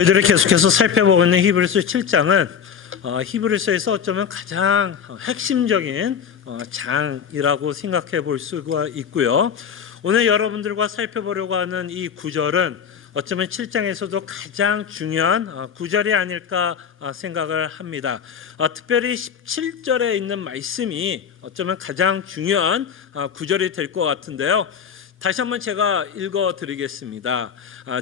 저희들이 계속해서 살펴보고 있는 히브리서 7장은 히브리서에서 어쩌면 가장 핵심적인 장이라고 생각해 볼 수가 있고요. 오늘 여러분들과 살펴보려고 하는 이 구절은 어쩌면 7장에서도 가장 중요한 구절이 아닐까 생각을 합니다. 특별히 17절에 있는 말씀이 어쩌면 가장 중요한 구절이 될 것 같은데요. 다시 한번 제가 읽어드리겠습니다.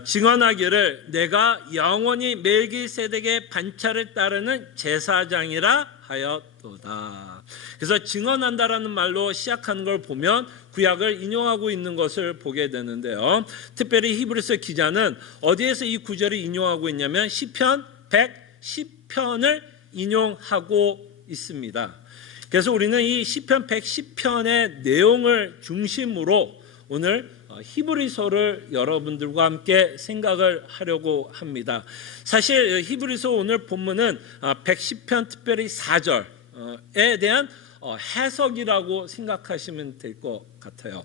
증언하기를 내가 영원히 멜기세덱의 반차를 따르는 제사장이라 하였도다. 그래서 증언한다라는 말로 시작하는 걸 보면 구약을 인용하고 있는 것을 보게 되는데요. 특별히 히브리서 기자는 어디에서 이 구절을 인용하고 있냐면 시편 110편을 인용하고 있습니다. 그래서 우리는 이 시편 110편의 내용을 중심으로 오늘 히브리서를 여러분들과 함께 생각을 하려고 합니다. 사실 히브리서 오늘 본문은 110편 특별히 4절에 대한 해석이라고 생각하시면 될 것 같아요.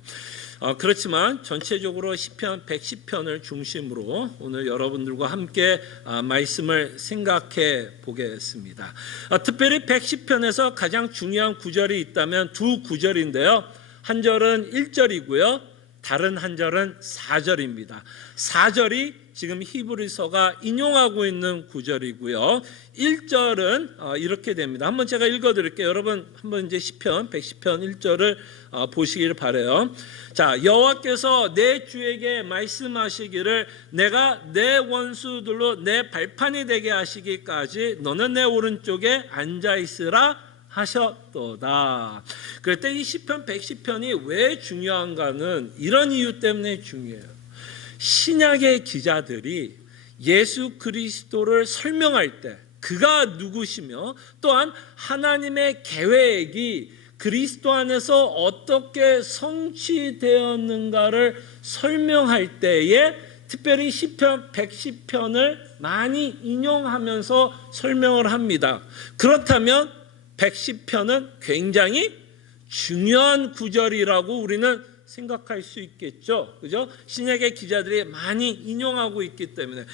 그렇지만 전체적으로 시편 110편을 중심으로 오늘 여러분들과 함께 말씀을 생각해 보겠습니다. 특별히 110편에서 가장 중요한 구절이 있다면 두 구절인데요. 한 절은 1절이고요. 다른 한 절은 4절입니다. 4절이 지금 히브리서가 인용하고 있는 구절이고요. 1절은 이렇게 됩니다. 한번 제가 읽어드릴게요. 여러분 한번 이제 시편 110편 1절을 보시길 바라요. 자, 여호와께서 내 주에게 말씀하시기를 내가 내 원수들로 내 발판이 되게 하시기까지 너는 내 오른쪽에 앉아 있으라 하셨도다. 그럴 때 이 시편 110편이 왜 중요한가는 이런 이유 때문에 중요해요. 신약의 기자들이 예수 그리스도를 설명할 때 그가 누구시며 또한 하나님의 계획이 그리스도 안에서 어떻게 성취되었는가를 설명할 때에 특별히 시편 110편을 많이 인용하면서 설명을 합니다. 그렇다면 110편은 굉장히 중요한 구절이라고 우리는 생각할 수 있겠죠. 그죠? 신약의 기자들이 많이 인용하고 있기 때문에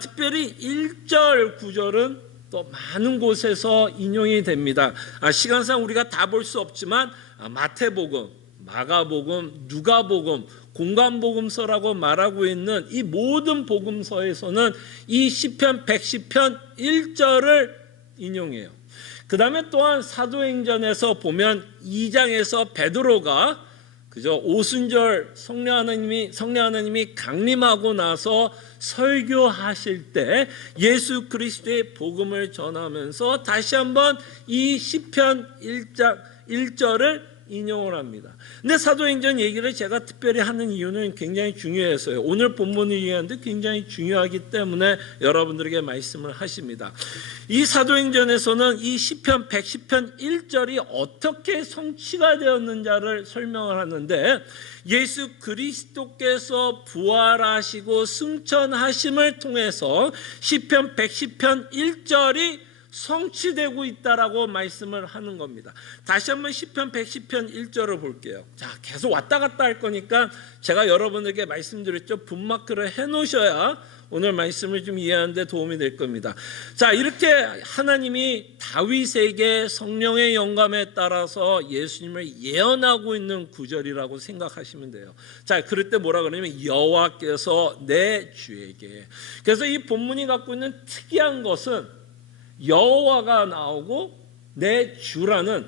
특별히 1절 구절은 또 많은 곳에서 인용이 됩니다. 시간상 우리가 다 볼 수 없지만 마태복음, 마가복음, 누가복음, 공관복음서라고 말하고 있는 이 모든 복음서에서는 이 시편 110편 1절을 인용해요. 그 다음에 또한 사도행전에서 보면 2장에서 베드로가 그죠 오순절 성령 하나님이 강림하고 나서 설교하실 때 예수 그리스도의 복음을 전하면서 다시 한번 이 시편 1장 1절을 인용을 합니다. 근데 사도행전 얘기를 제가 특별히 하는 이유는 굉장히 중요해서요. 오늘 본문을 이해하는데 굉장히 중요하기 때문에 여러분들에게 말씀을 하십니다. 이 사도행전에서는 이 시편 110편 1절이 어떻게 성취가 되었는지를 설명을 하는데 예수 그리스도께서 부활하시고 승천하심을 통해서 시편 110편 1절이 성취되고 있다라고 말씀을 하는 겁니다. 다시 한번 시편 110편 1절을 볼게요. 자, 계속 왔다 갔다 할 거니까 제가 여러분에게 말씀드렸죠. 분마크를 해놓으셔야 오늘 말씀을 좀 이해하는 데 도움이 될 겁니다. 자, 이렇게 하나님이 다윗에게 성령의 영감에 따라서 예수님을 예언하고 있는 구절이라고 생각하시면 돼요. 자, 그럴 때 뭐라 그러냐면 여호와께서 내 주에게. 그래서 이 본문이 갖고 있는 특이한 것은 여호와가 나오고 내 주라는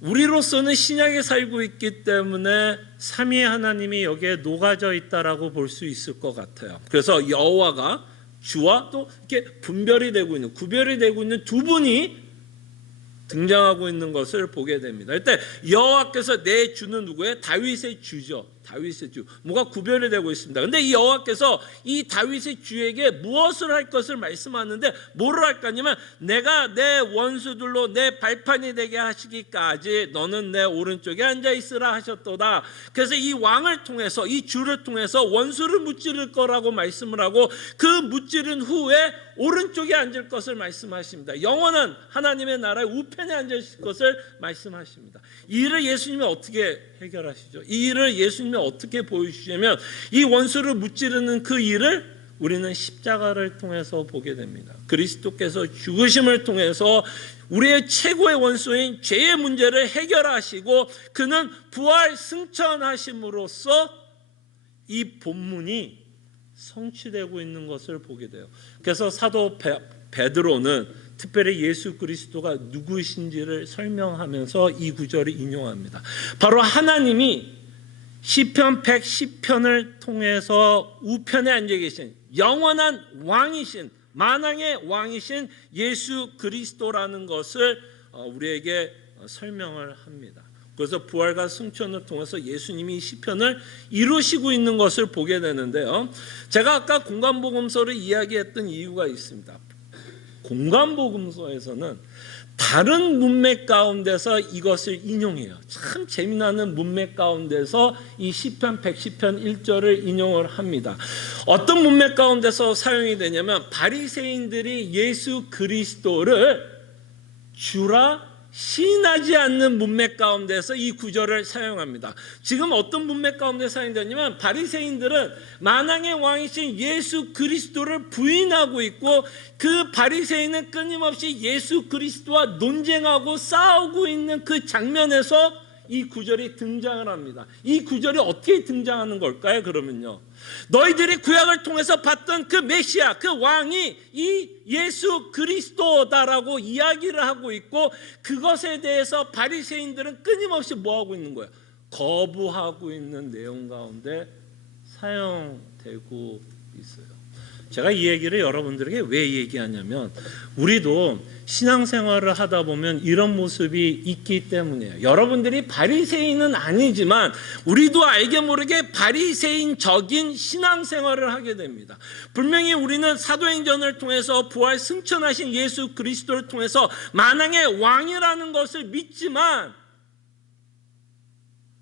우리로서는 신약에 살고 있기 때문에 삼위 하나님이 여기에 녹아져 있다라고 볼 수 있을 것 같아요. 그래서 여호와가 주와 또 이렇게 분별이 되고 있는 구별이 되고 있는 두 분이 등장하고 있는 것을 보게 됩니다. 이때 여호와께서 내 주는 누구예요? 다윗의 주죠. 다윗의 주. 뭐가 구별이 되고 있습니다. 근데 이 여호와께서 이 다윗의 주에게 무엇을 할 것을 말씀하는데 뭐를 할까 하냐면 내가 내 원수들로 내 발판이 되게 하시기까지 너는 내 오른쪽에 앉아 있으라 하셨도다. 그래서 이 왕을 통해서 이 주를 통해서 원수를 무찌를 거라고 말씀을 하고 그 무찌른 후에 오른쪽에 앉을 것을 말씀하십니다. 영원한 하나님의 나라의 우편에 앉으실 것을 말씀하십니다. 이 일을 예수님이 어떻게 해결하시죠? 이 일을 예수님이 어떻게 보여주시냐면 이 원수를 무찌르는 그 일을 우리는 십자가를 통해서 보게 됩니다. 그리스도께서 죽으심을 통해서 우리의 최고의 원수인 죄의 문제를 해결하시고 그는 부활 승천하심으로써 이 본문이 성취되고 있는 것을 보게 돼요. 그래서 사도 베드로는 특별히 예수 그리스도가 누구이신지를 설명하면서 이 구절을 인용합니다. 바로 하나님이 시편 110편을 통해서 우편에 앉아 계신 영원한 왕이신 만왕의 왕이신 예수 그리스도라는 것을 우리에게 설명을 합니다. 그래서 부활과 승천을 통해서 예수님이 시편을 이루시고 있는 것을 보게 되는데요. 제가 아까 공간복음서를 이야기했던 이유가 있습니다. 공간복음서에서는 다른 문맥 가운데서 이것을 인용해요. 참 재미나는 문맥 가운데서 이 시편 110편 1절을 인용을 합니다. 어떤 문맥 가운데서 사용이 되냐면 바리새인들이 예수 그리스도를 주라 시인하지 않는 문맥 가운데서 이 구절을 사용합니다. 지금 어떤 문맥 가운데 사용되냐면 바리새인들은 만왕의 왕이신 예수 그리스도를 부인하고 있고 그 바리새인은 끊임없이 예수 그리스도와 논쟁하고 싸우고 있는 그 장면에서 이 구절이 등장을 합니다. 이 구절이 어떻게 등장하는 걸까요? 그러면요, 너희들이 구약을 통해서 봤던 그 메시아, 그 왕이 이 예수 그리스도다라고 이야기를 하고 있고 그것에 대해서 바리새인들은 끊임없이 뭐하고 있는 거예요? 거부하고 있는 내용 가운데 사용되고 있어요. 제가 이 얘기를 여러분들에게 왜 얘기하냐면 우리도 신앙생활을 하다 보면 이런 모습이 있기 때문이에요. 여러분들이 바리새인은 아니지만 우리도 알게 모르게 바리새인적인 신앙생활을 하게 됩니다. 분명히 우리는 사도행전을 통해서 부활 승천하신 예수 그리스도를 통해서 만왕의 왕이라는 것을 믿지만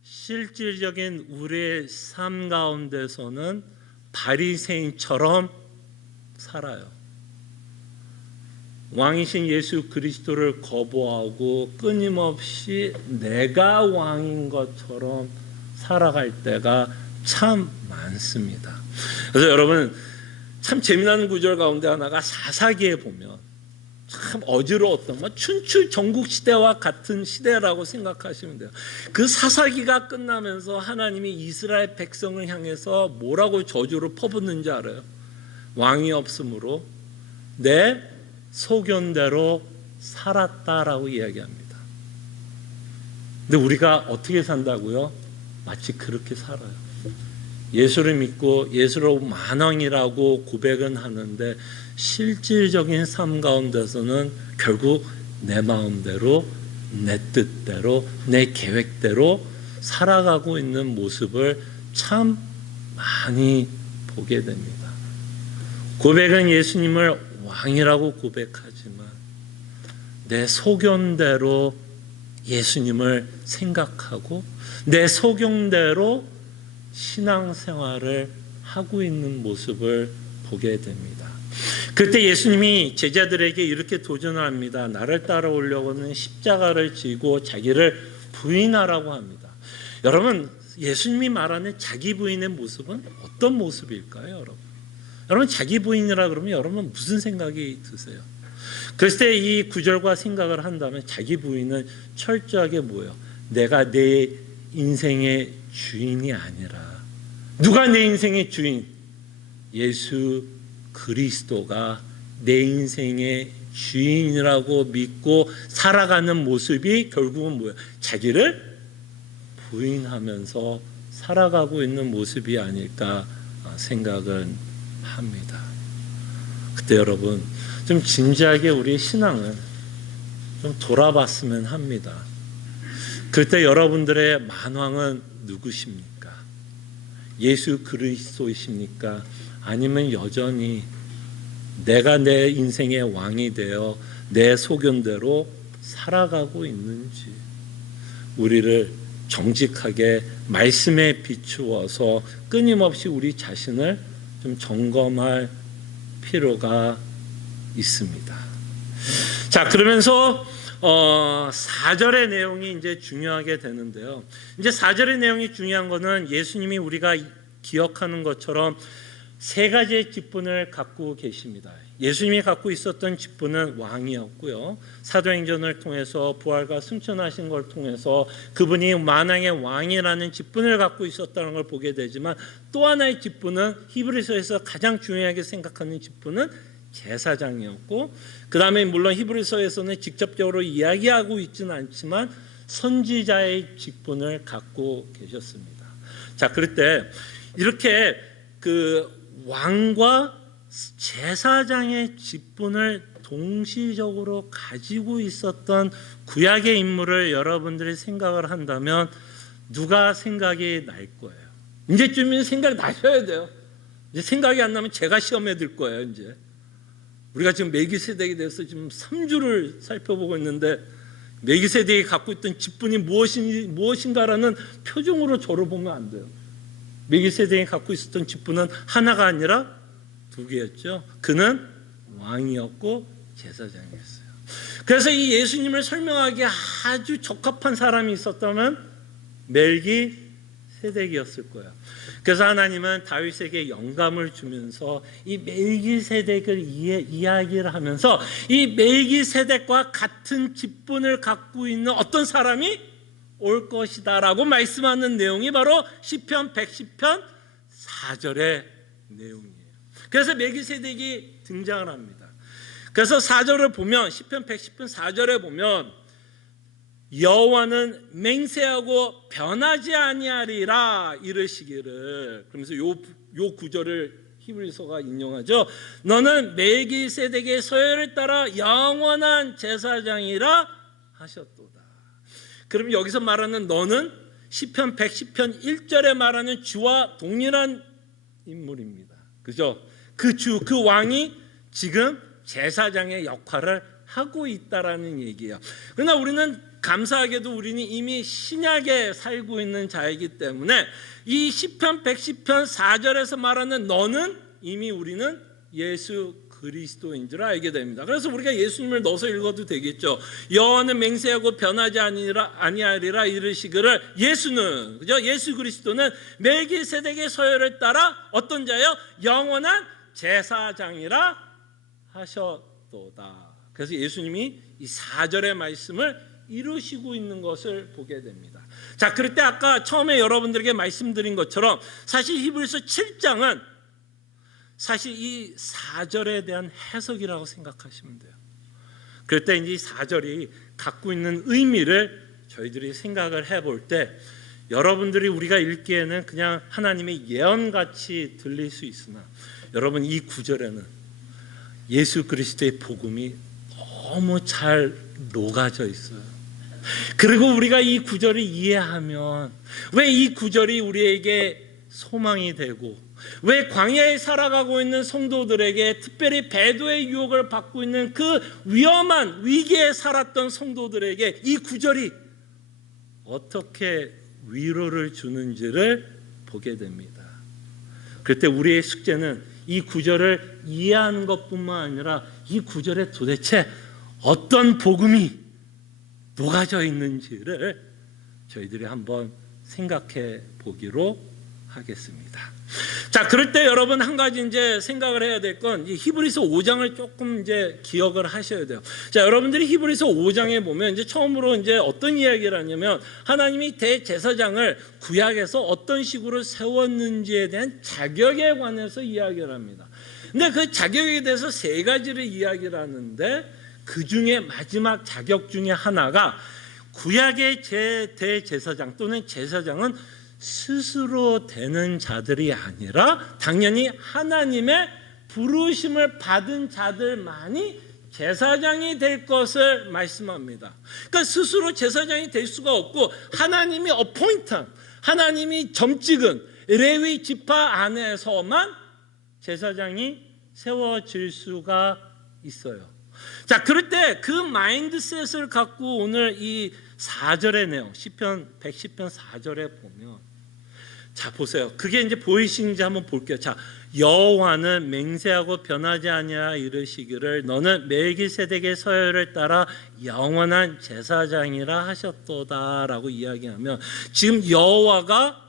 실질적인 우리의 삶 가운데서는 바리새인처럼 살아요. 왕이신 예수 그리스도를 거부하고 끊임없이 내가 왕인 것처럼 살아갈 때가 참 많습니다. 그래서 여러분 참 재미나는 구절 가운데 하나가 사사기에 보면 참 어지러웠던 춘추 전국시대와 같은 시대라고 생각하시면 돼요. 그 사사기가 끝나면서 하나님이 이스라엘 백성을 향해서 뭐라고 저주를 퍼붓는지 알아요? 왕이 없으므로 내 소견대로 살았다라고 이야기합니다. 근데 우리가 어떻게 산다고요? 마치 그렇게 살아요. 예수를 믿고 예수로 만왕이라고 고백은 하는데 실질적인 삶 가운데서는 결국 내 마음대로 내 뜻대로 내 계획대로 살아가고 있는 모습을 참 많이 보게 됩니다. 고백은 예수님을 왕이라고 고백하지만 내 소견대로 예수님을 생각하고 내 소견대로 신앙생활을 하고 있는 모습을 보게 됩니다. 그때 예수님이 제자들에게 이렇게 도전을 합니다. 나를 따라오려고는 십자가를 지고 자기를 부인하라고 합니다. 여러분, 예수님이 말하는 자기 부인의 모습은 어떤 모습일까요, 여러분? 여러분, 자기 부인이라 그러면 여러분 무슨 생각이 드세요? 그랬을 때 이 구절과 생각을 한다면 자기 부인은 철저하게 뭐예요? 내가 내 인생의 주인이 아니라 누가 내 인생의 주인? 예수 그리스도가 내 인생의 주인이라고 믿고 살아가는 모습이 결국은 뭐예요? 자기를 부인하면서 살아가고 있는 모습이 아닐까 생각은 합니다. 그때 여러분 좀 진지하게 우리의 신앙을 좀 돌아봤으면 합니다. 그때 여러분들의 만왕은 누구십니까? 예수 그리스도이십니까? 아니면 여전히 내가 내 인생의 왕이 되어 내 소견대로 살아가고 있는지 우리를 정직하게 말씀에 비추어서 끊임없이 우리 자신을 좀 점검할 필요가 있습니다. 자, 그러면서 4절의 내용이 이제 중요하게 되는데요. 이제 4절의 내용이 중요한 거는 예수님이 우리가 기억하는 것처럼 세 가지의 직분을 갖고 계십니다. 예수님이 갖고 있었던 직분은 왕이었고요. 사도행전을 통해서 부활과 승천하신 걸 통해서 그분이 만왕의 왕이라는 직분을 갖고 있었다는 걸 보게 되지만 또 하나의 직분은 히브리서에서 가장 중요하게 생각하는 직분은 제사장이었고, 그 다음에 물론 히브리서에서는 직접적으로 이야기하고 있지는 않지만 선지자의 직분을 갖고 계셨습니다. 자, 그럴 때 이렇게 그 왕과 제사장의 직분을 동시적으로 가지고 있었던 구약의 인물을 여러분들이 생각을 한다면 누가 생각이 날 거예요? 이제쯤이면 생각 나셔야 돼요. 이제 생각이 안 나면 제가 시험에 들 거예요. 이제 우리가 지금 멜기세덱에 대해서 지금 3주를 살펴보고 있는데 멜기세덱이 갖고 있던 직분이 무엇인가라는 표정으로 저를 보면 안 돼요. 멜기세덱이 갖고 있었던 직분은 하나가 아니라 두 개였죠. 그는 왕이었고 제사장이었어요. 그래서 이 예수님을 설명하기에 아주 적합한 사람이 있었다면 멜기세덱이었을 거예요. 그래서 하나님은 다윗에게 영감을 주면서 이 멜기세덱을 이야기를 하면서 이 멜기세덱과 같은 직분을 갖고 있는 어떤 사람이 올 것이다 라고 말씀하는 내용이 바로 시편 110편 4절의 내용이에요. 그래서 멜기세덱이 등장을 합니다. 그래서 4절을 보면 시편 110편 4절에 보면 여호와는 맹세하고 변하지 아니하리라 이르시기를, 그러면서 요 구절을 히브리서가 인용하죠. 너는 멜기세덱의 서열을 따라 영원한 제사장이라 하셨도다. 그럼 여기서 말하는 너는 시편 110편 1절에 말하는 주와 동일한 인물입니다. 그죠? 그 주, 그 왕이 지금 제사장의 역할을 하고 있다라는 얘기예요. 그러나 우리는 감사하게도 우리는 이미 신약에 살고 있는 자이기 때문에 이 시편 110편 4절에서 말하는 너는 이미 우리는 예수 그리스도인 줄 알게 됩니다. 그래서 우리가 예수님을 넣어서 읽어도 되겠죠. 여호와는 맹세하고 변하지 아니하리라 이르시기를, 예수는, 그죠? 예수 그리스도는 멜기세덱의 서열을 따라 어떤 자요? 영원한 제사장이라 하셨도다. 그래서 예수님이 이 4절의 말씀을 이루시고 있는 것을 보게 됩니다. 자, 그럴 때 아까 처음에 여러분들에게 말씀드린 것처럼 사실 히브리서 7장은 사실 이 4절에 대한 해석이라고 생각하시면 돼요. 그럴 때 이제 이 4절이 갖고 있는 의미를 저희들이 생각을 해볼 때 여러분들이 우리가 읽기에는 그냥 하나님의 예언같이 들릴 수 있으나 여러분 이 9절에는 예수 그리스도의 복음이 너무 잘 녹아져 있어요. 그리고 우리가 이 9절을 이해하면 왜 이 9절이 우리에게 소망이 되고 왜 광야에 살아가고 있는 성도들에게, 특별히 배도의 유혹을 받고 있는 그 위험한 위기에 살았던 성도들에게 이 9절이 어떻게 위로를 주는지를 보게 됩니다. 그때 우리의 숙제는 이 9절을 이해하는 것뿐만 아니라 이 9절에 도대체 어떤 복음이 녹아져 있는지를 저희들이 한번 생각해 보기로 하겠습니다. 자, 그럴 때 여러분 한 가지 이제 생각을 해야 될 건 히브리서 5장을 조금 이제 기억을 하셔야 돼요. 자, 여러분들이 히브리서 5장에 보면 이제 처음으로 이제 어떤 이야기를 하냐면 하나님이 대제사장을 구약에서 어떤 식으로 세웠는지에 대한 자격에 관해서 이야기를 합니다. 근데 그 자격에 대해서 세 가지를 이야기를 하는데 그 중에 마지막 자격 중에 하나가 구약의 대제사장 또는 제사장은 스스로 되는 자들이 아니라 당연히 하나님의 부르심을 받은 자들만이 제사장이 될 것을 말씀합니다. 그러니까 스스로 제사장이 될 수가 없고 하나님이 어포인트한, 하나님이 점찍은 레위 지파 안에서만 제사장이 세워질 수가 있어요. 자, 그럴 때 그 마인드셋을 갖고 오늘 이 4절의 내용, 시편 110편 4절에 보면, 자 보세요. 그게 이제 보이시는지 한번 볼게요. 자, 여호와는 맹세하고 변하지 아니하라 이르시기를 너는 멜기세덱의 서열을 따라 영원한 제사장이라 하셨도다라고 이야기하면 지금 여호와가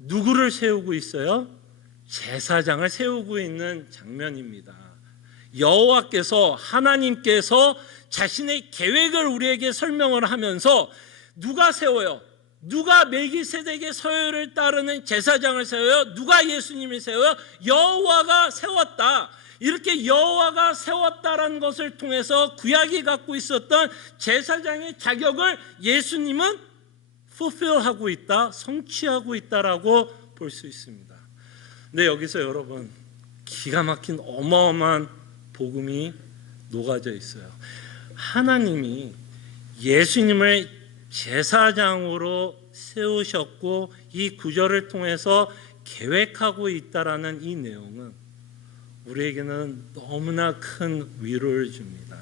누구를 세우고 있어요? 제사장을 세우고 있는 장면입니다. 여호와께서, 하나님께서 자신의 계획을 우리에게 설명을 하면서 누가 세워요? 누가 멜기세덱의 서열을 따르는 제사장을 세워요? 누가 예수님을 세워요? 여호와가 세웠다. 이렇게 여호와가 세웠다라는 것을 통해서 구약이 갖고 있었던 제사장의 자격을 예수님은 fulfill하고 있다, 성취하고 있다라고 볼 수 있습니다. 근데 여기서 여러분, 기가 막힌 어마어마한 복음이 녹아져 있어요. 하나님이 예수님을 제사장으로 세우셨고 이 구절을 통해서 계획하고 있다라는 이 내용은 우리에게는 너무나 큰 위로를 줍니다.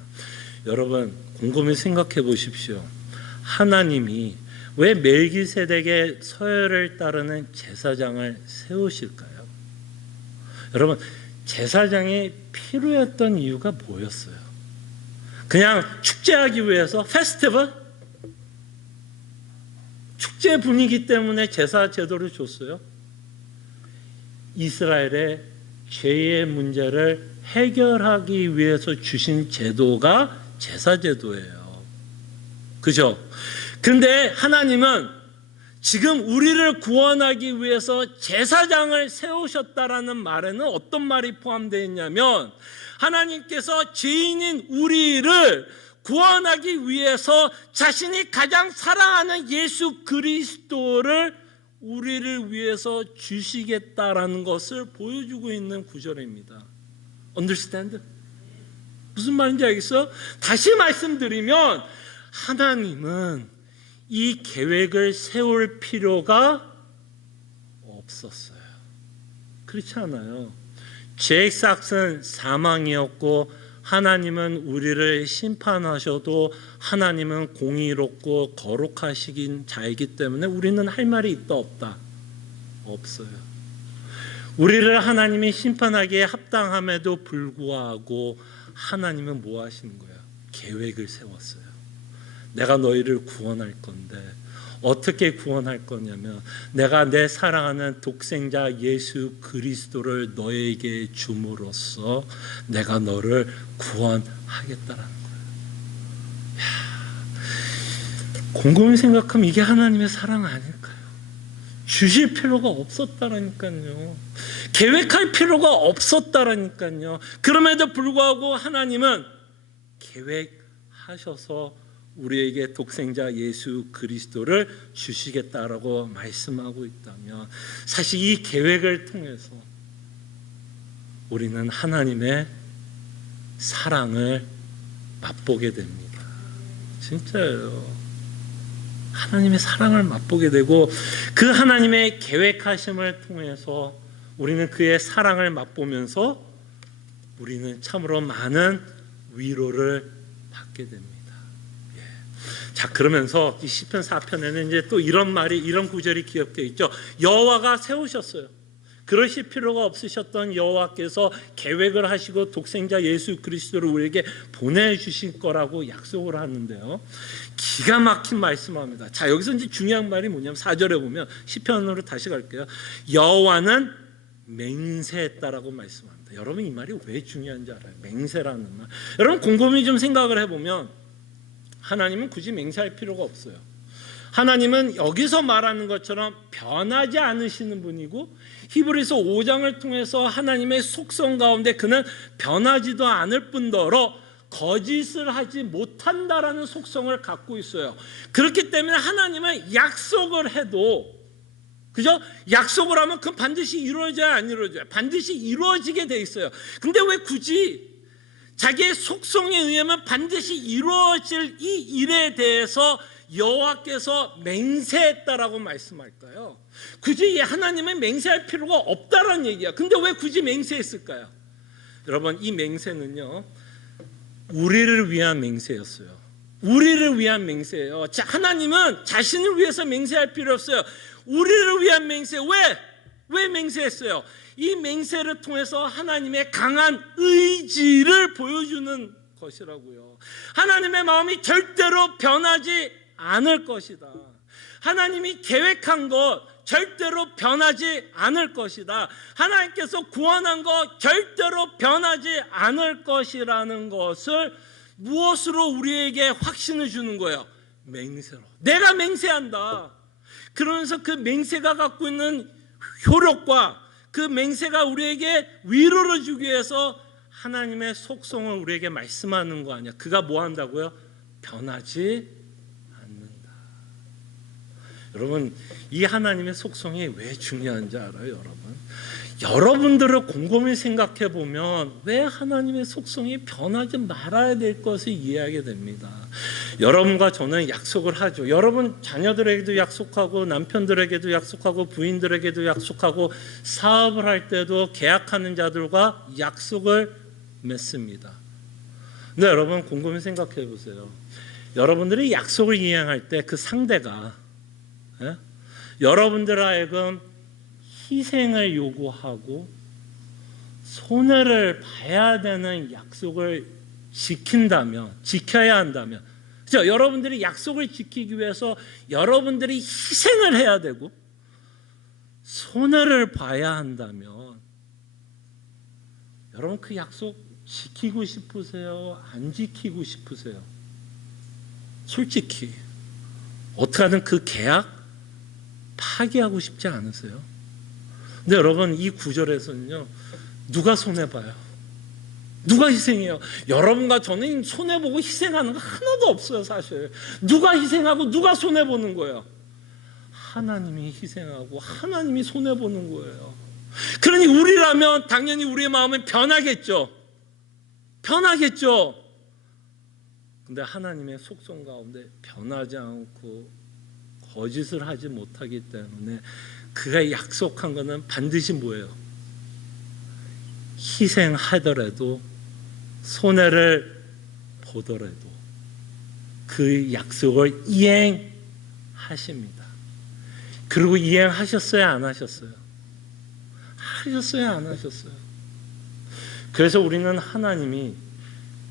여러분, 곰곰이 생각해 보십시오. 하나님이 왜 멜기세덱의 서열을 따르는 제사장을 세우실까요? 여러분, 제사장이 필요했던 이유가 뭐였어요? 그냥 축제하기 위해서 페스티벌? 축제 분위기 때문에 제사 제도를 줬어요? 이스라엘의 죄의 문제를 해결하기 위해서 주신 제도가 제사 제도예요. 그죠? 근데 하나님은 지금 우리를 구원하기 위해서 제사장을 세우셨다라는 말에는 어떤 말이 포함되어 있냐면, 하나님께서 죄인인 우리를 구원하기 위해서 자신이 가장 사랑하는 예수 그리스도를 우리를 위해서 주시겠다라는 것을 보여주고 있는 구절입니다. Understand? 무슨 말인지 알겠어? 다시 말씀드리면 하나님은 이 계획을 세울 필요가 없었어요. 그렇지 않아요. 죄의 삭은 사망이었고 하나님은 우리를 심판하셔도 하나님은 공의롭고 거룩하시긴 자이기 때문에 우리는 할 말이 있다 없다? 없어요. 우리를 하나님이 심판하기에 합당함에도 불구하고 하나님은 뭐 하시는 거예요? 계획을 세웠어요. 내가 너희를 구원할 건데 어떻게 구원할 거냐면 내가 내 사랑하는 독생자 예수 그리스도를 너에게 줌으로써 내가 너를 구원하겠다라는 거예요. 곰곰이 생각하면 이게 하나님의 사랑 아닐까요? 주실 필요가 없었다라니까요. 계획할 필요가 없었다라니까요. 그럼에도 불구하고 하나님은 계획하셔서 우리에게 독생자 예수 그리스도를 주시겠다라고 말씀하고 있다면 사실 이 계획을 통해서 우리는 하나님의 사랑을 맛보게 됩니다. 진짜예요. 하나님의 사랑을 맛보게 되고 그 하나님의 계획하심을 통해서 우리는 그의 사랑을 맛보면서 우리는 참으로 많은 위로를 받게 됩니다. 자, 그러면서 이 시편 4편에는 이제 또 이런 말이, 이런 구절이 기억되어 있죠. 여호와가 세우셨어요. 그러실 필요가 없으셨던 여호와께서 계획을 하시고 독생자 예수 그리스도를 우리에게 보내주실 거라고 약속을 하는데요. 기가 막힌 말씀합니다. 자, 여기서 이제 중요한 말이 뭐냐면 4절에 보면 시편으로 다시 갈게요. 여호와는 맹세했다라고 말씀합니다. 여러분, 이 말이 왜 중요한지 알아요? 맹세라는 말. 여러분, 곰곰이 좀 생각을 해보면 하나님은 굳이 맹세할 필요가 없어요. 하나님은 여기서 말하는 것처럼 변하지 않으시는 분이고 히브리서 5장을 통해서 하나님의 속성 가운데 그는 변하지도 않을 뿐더러 거짓을 하지 못한다라는 속성을 갖고 있어요. 그렇기 때문에 하나님은 약속을 해도, 그죠? 약속을 하면 그건 반드시 이루어져야 안 이루어져요? 반드시 이루어지게 돼 있어요. 근데 왜 굳이 자기의 속성에 의하면 반드시 이루어질 이 일에 대해서 여호와께서 맹세했다라고 말씀할까요? 굳이 하나님은 맹세할 필요가 없다라는 얘기야. 근데 왜 굳이 맹세했을까요? 여러분, 이 맹세는요, 우리를 위한 맹세였어요. 우리를 위한 맹세예요. 자, 하나님은 자신을 위해서 맹세할 필요 없어요. 우리를 위한 맹세. 왜 맹세했어요? 이 맹세를 통해서 하나님의 강한 의지를 보여주는 것이라고요. 하나님의 마음이 절대로 변하지 않을 것이다. 하나님이 계획한 것 절대로 변하지 않을 것이다. 하나님께서 구원한 것 절대로 변하지 않을 것이라는 것을 무엇으로 우리에게 확신을 주는 거예요? 맹세로. 내가 맹세한다. 그러면서 그 맹세가 갖고 있는 효력과 그 맹세가 우리에게 위로를 주기 위해서 하나님의 속성을 우리에게 말씀하는 거 아니야. 그가 뭐 한다고요? 변하지 않는다. 여러분, 이 하나님의 속성이 왜 중요한지 알아요, 여러분? 여러분들을 곰곰이 생각해 보면 왜 하나님의 속성이 변하지 말아야 될 것을 이해하게 됩니다. 여러분과 저는 약속을 하죠. 여러분 자녀들에게도 약속하고 남편들에게도 약속하고 부인들에게도 약속하고 사업을 할 때도 계약하는 자들과 약속을 맺습니다. 근데 여러분 곰곰이 생각해 보세요. 여러분들이 약속을 이행할 때 그 상대가 여러분들 하여금 희생을 요구하고 손해를 봐야 되는 약속을 지킨다면, 지켜야 한다면, 그렇죠? 여러분들이 약속을 지키기 위해서 여러분들이 희생을 해야 되고 손해를 봐야 한다면 여러분 그 약속 지키고 싶으세요? 안 지키고 싶으세요? 솔직히 어떻게든 그 계약 파기하고 싶지 않으세요? 근데 여러분 이 구절에서는요, 누가 손해봐요? 누가 희생해요? 여러분과 저는 손해보고 희생하는 거 하나도 없어요. 사실 누가 희생하고 누가 손해보는 거예요? 하나님이 희생하고 하나님이 손해보는 거예요. 그러니 우리라면 당연히 우리의 마음은 변하겠죠. 변하겠죠. 근데 하나님의 속성 가운데 변하지 않고 거짓을 하지 못하기 때문에 그가 약속한 것은 반드시 뭐예요? 희생하더라도 손해를 보더라도 그 약속을 이행하십니다. 그리고 이행하셨어요? 안 하셨어요? 하셨어요? 안 하셨어요? 그래서 우리는 하나님이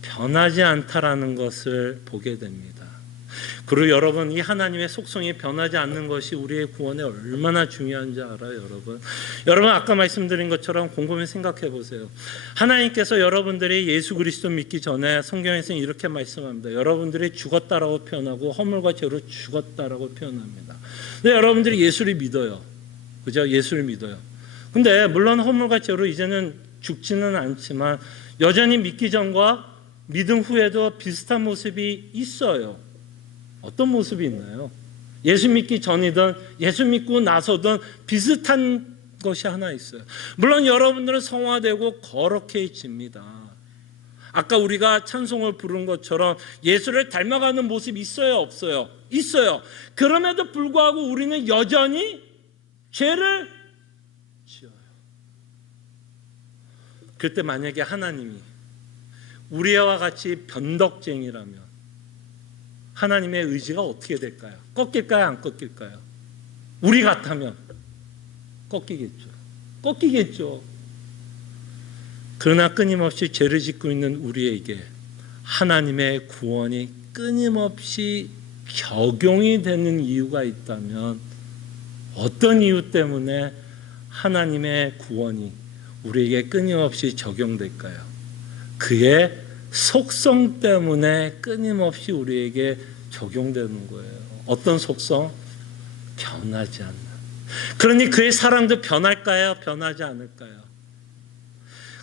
변하지 않다라는 것을 보게 됩니다. 그리고 여러분 이 하나님의 속성이 변하지 않는 것이 우리의 구원에 얼마나 중요한지 알아요, 여러분? 여러분 아까 말씀드린 것처럼 곰곰이 생각해 보세요. 하나님께서 여러분들이 예수 그리스도 믿기 전에 성경에서는 이렇게 말씀합니다. 여러분들이 죽었다라고 표현하고 허물과 죄로 죽었다라고 표현합니다. 근데 여러분들이 예수를 믿어요. 그죠? 예수를 믿어요. 근데 물론 허물과 죄로 이제는 죽지는 않지만 여전히 믿기 전과 믿음 후에도 비슷한 모습이 있어요. 어떤 모습이 있나요? 예수 믿기 전이든 예수 믿고 나서든 비슷한 것이 하나 있어요. 물론 여러분들은 성화되고 거룩해집니다. 아까 우리가 찬송을 부른 것처럼 예수를 닮아가는 모습이 있어요, 없어요? 있어요. 그럼에도 불구하고 우리는 여전히 죄를 지어요. 그때 만약에 하나님이 우리와 같이 변덕쟁이라면 하나님의 의지가 어떻게 될까요? 꺾일까요? 안 꺾일까요? 우리 같다면 꺾이겠죠. 꺾이겠죠. 그러나 끊임없이 죄를 짓고 있는 우리에게 하나님의 구원이 끊임없이 적용이 되는 이유가 있다면 어떤 이유 때문에 하나님의 구원이 우리에게 끊임없이 적용될까요? 그의 속성 때문에 끊임없이 우리에게 적용되는 거예요. 어떤 속성? 변하지 않는. 그러니 그의 사랑도 변할까요? 변하지 않을까요?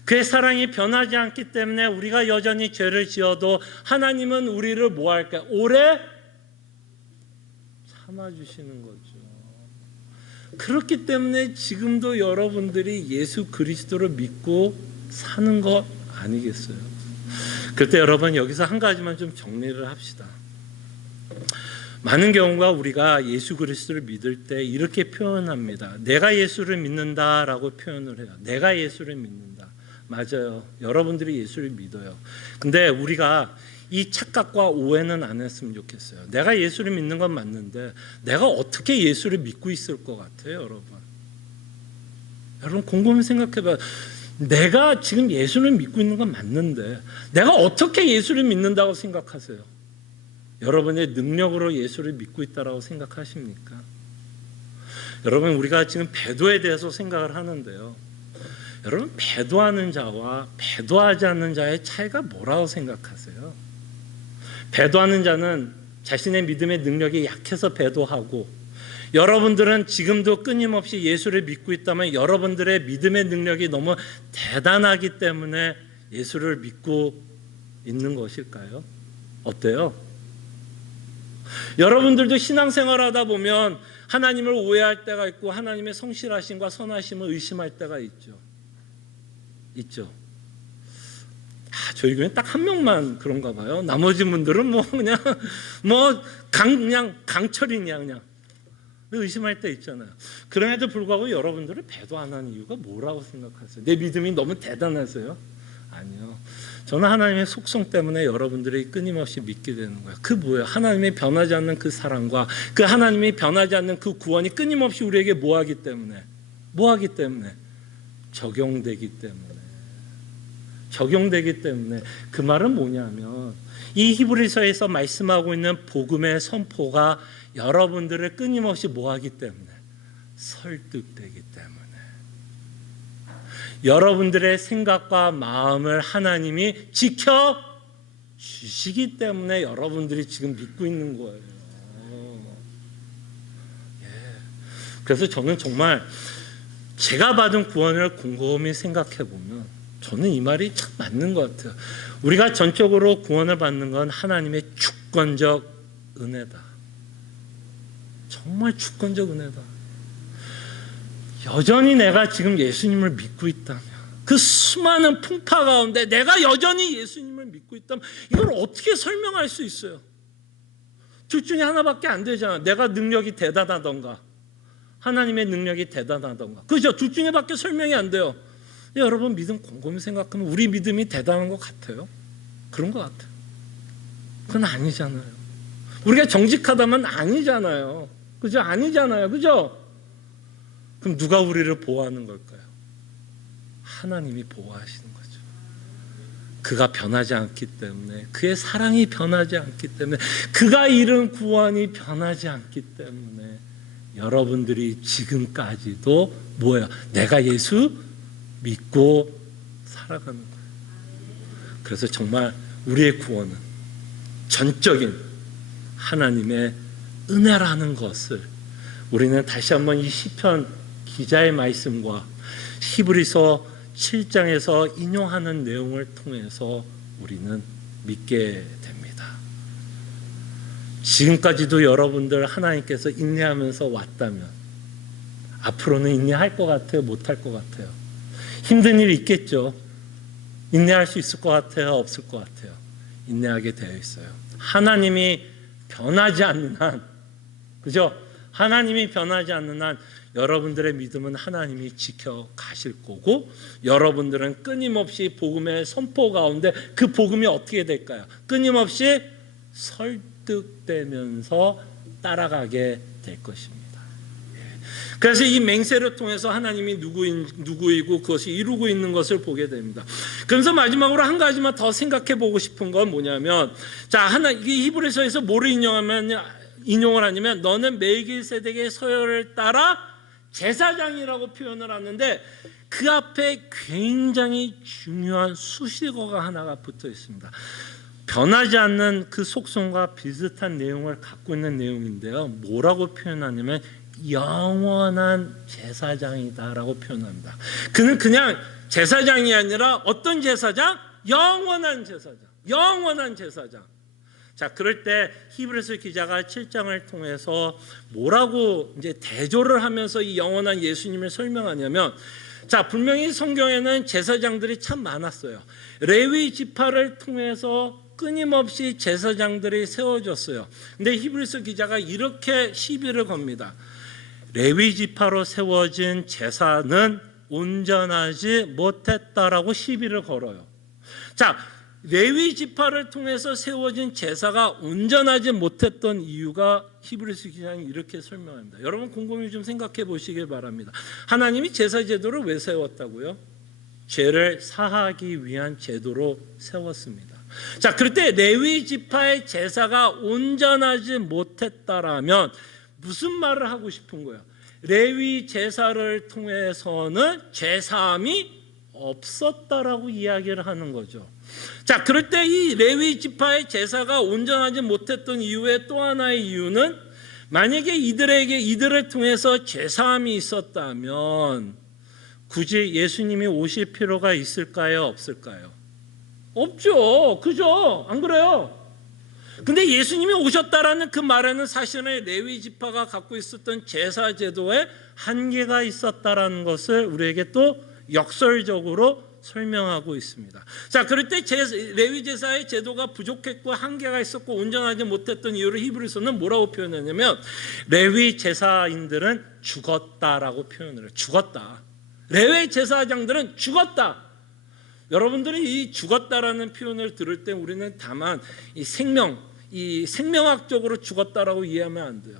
그의 사랑이 변하지 않기 때문에 우리가 여전히 죄를 지어도 하나님은 우리를 뭐 할까요? 오래 참아주시는 거죠. 그렇기 때문에 지금도 여러분들이 예수 그리스도를 믿고 사는 것 아니겠어요? 그때 여러분 여기서 한 가지만 좀 정리를 합시다. 많은 경우가 우리가 예수 그리스도를 믿을 때 이렇게 표현합니다. 내가 예수를 믿는다라고 표현을 해요. 내가 예수를 믿는다. 맞아요. 여러분들이 예수를 믿어요. 근데 우리가 이 착각과 오해는 안 했으면 좋겠어요. 내가 예수를 믿는 건 맞는데 내가 어떻게 예수를 믿고 있을 것 같아요, 여러분? 여러분 곰곰이 생각해봐요. 내가 지금 예수를 믿고 있는 건 맞는데 내가 어떻게 예수를 믿는다고 생각하세요? 여러분의 능력으로 예수를 믿고 있다라고 생각하십니까? 여러분, 우리가 지금 배도에 대해서 생각을 하는데요, 여러분, 배도하는 자와 배도하지 않는 자의 차이가 뭐라고 생각하세요? 배도하는 자는 자신의 믿음의 능력이 약해서 배도하고, 여러분들은 지금도 끊임없이 예수를 믿고 있다면 여러분들의 믿음의 능력이 너무 대단하기 때문에 예수를 믿고 있는 것일까요? 어때요? 여러분들도 신앙생활하다 보면 하나님을 오해할 때가 있고 하나님의 성실하심과 선하심을 의심할 때가 있죠. 저희 교회는 딱 한 명만 그런가 봐요. 나머지 분들은 그냥 강철이냐 그냥 의심할 때 있잖아요. 그럼에도 불구하고 여러분들은 배도 안 하는 이유가 뭐라고 생각하세요? 내 믿음이 너무 대단해서요? 아니요. 저는 하나님의 속성 때문에 여러분들이 끊임없이 믿게 되는 거예요. 그 뭐예요? 하나님의 변하지 않는 그 사랑과 그 하나님이 변하지 않는 그 구원이 끊임없이 우리에게 뭐하기 때문에 적용되기 때문에 그 말은 뭐냐면 이 히브리서에서 말씀하고 있는 복음의 선포가 여러분들을 끊임없이 뭐하기 때문에 설득되기 때문에 여러분들의 생각과 마음을 하나님이 지켜주시기 때문에 여러분들이 지금 믿고 있는 거예요. 그래서 저는 정말 제가 받은 구원을 곰곰이 생각해 보면 저는 이 말이 참 맞는 것 같아요. 우리가 전적으로 구원을 받는 건 하나님의 주권적 은혜다. 정말 주권적 은혜다. 여전히 내가 지금 예수님을 믿고 있다면, 그 수많은 풍파 가운데 내가 여전히 예수님을 믿고 있다면 이걸 어떻게 설명할 수 있어요? 둘 중에 하나밖에 안 되잖아. 내가 능력이 대단하던가 하나님의 능력이 대단하던가. 그죠? 둘 중에 밖에 설명이 안 돼요. 여러분, 믿음 곰곰이 생각하면 우리 믿음이 대단한 것 같아요? 그런 것 같아요. 그건 아니잖아요. 우리가 정직하다면 아니잖아요. 그죠? 아니잖아요. 그죠? 그럼 누가 우리를 보호하는 걸까요? 하나님이 보호하시는 거죠. 그가 변하지 않기 때문에, 그의 사랑이 변하지 않기 때문에, 그가 이룬 구원이 변하지 않기 때문에 여러분들이 지금까지도 뭐예요? 내가 예수 믿고 살아가는 거예요. 그래서 정말 우리의 구원은 전적인 하나님의 은혜라는 것을 우리는 다시 한번 이 시편 기자의 말씀과 히브리서 7장에서 인용하는 내용을 통해서 우리는 믿게 됩니다. 지금까지도 여러분들 하나님께서 인내하면서 왔다면 앞으로는 인내할 것 같아요? 못할 것 같아요? 힘든 일이 있겠죠. 인내할 수 있을 것 같아요? 없을 것 같아요? 인내하게 되어 있어요. 하나님이 변하지 않는 한, 그죠? 하나님이 변하지 않는 한 여러분들의 믿음은 하나님이 지켜가실 거고, 여러분들은 끊임없이 복음의 선포 가운데 그 복음이 어떻게 될까요? 끊임없이 설득되면서 따라가게 될 것입니다. 그래서 이 맹세를 통해서 하나님이 누구이고 그것이 이루고 있는 것을 보게 됩니다. 그래서 마지막으로 한 가지만 더 생각해 보고 싶은 건 뭐냐면, 이 히브리서에서 뭐를 인용을 하냐면, 너는 멜기세덱의 서열을 따라 제사장이라고 표현을 하는데 그 앞에 굉장히 중요한 수식어가 하나가 붙어 있습니다. 변하지 않는 그 속성과 비슷한 내용을 갖고 있는 내용인데요. 뭐라고 표현하냐면 영원한 제사장이다라고 표현합니다. 그는 그냥 제사장이 아니라 어떤 제사장? 영원한 제사장. 영원한 제사장. 자, 그럴 때 히브리서 기자가 7장을 통해서 뭐라고 이제 대조를 하면서 이 영원한 예수님을 설명하냐면, 자, 분명히 성경에는 제사장들이 참 많았어요. 레위 지파를 통해서 끊임없이 제사장들이 세워졌어요. 근데 히브리서 기자가 이렇게 시비를 겁니다. 레위 지파로 세워진 제사는 온전하지 못했다라고 시비를 걸어요. 자, 레위 지파를 통해서 세워진 제사가 온전하지 못했던 이유가 히브리서 기자는 이렇게 설명합니다. 여러분 곰곰이 좀 생각해 보시길 바랍니다. 하나님이 제사 제도를 왜 세웠다고요? 죄를 사하기 위한 제도로 세웠습니다. 자, 그럴 때 레위 지파의 제사가 온전하지 못했다라면 무슨 말을 하고 싶은 거예요? 레위 제사를 통해서는 제사함이 없었다라고 이야기를 하는 거죠. 자, 그럴 때 이 레위 지파의 제사가 온전하지 못했던 이유의 또 하나의 이유는 만약에 이들을 통해서 제사함이 있었다면 굳이 예수님이 오실 필요가 있을까요? 없을까요? 없죠. 그죠? 안 그래요? 근데 예수님이 오셨다라는 그 말에는 사실은 레위 지파가 갖고 있었던 제사 제도에 한계가 있었다라는 것을 우리에게 또 역설적으로 설명하고 있습니다. 자, 그럴 때 레위 제사의 제도가 부족했고 한계가 있었고 온전하지 못했던 이유를 히브리서는 뭐라고 표현하냐면 레위 제사인들은 죽었다라고 표현을 해요. 죽었다. 레위 제사장들은 죽었다. 여러분들이 이 죽었다라는 표현을 들을 때 우리는 다만 이 생명학적으로 죽었다라고 이해하면 안 돼요.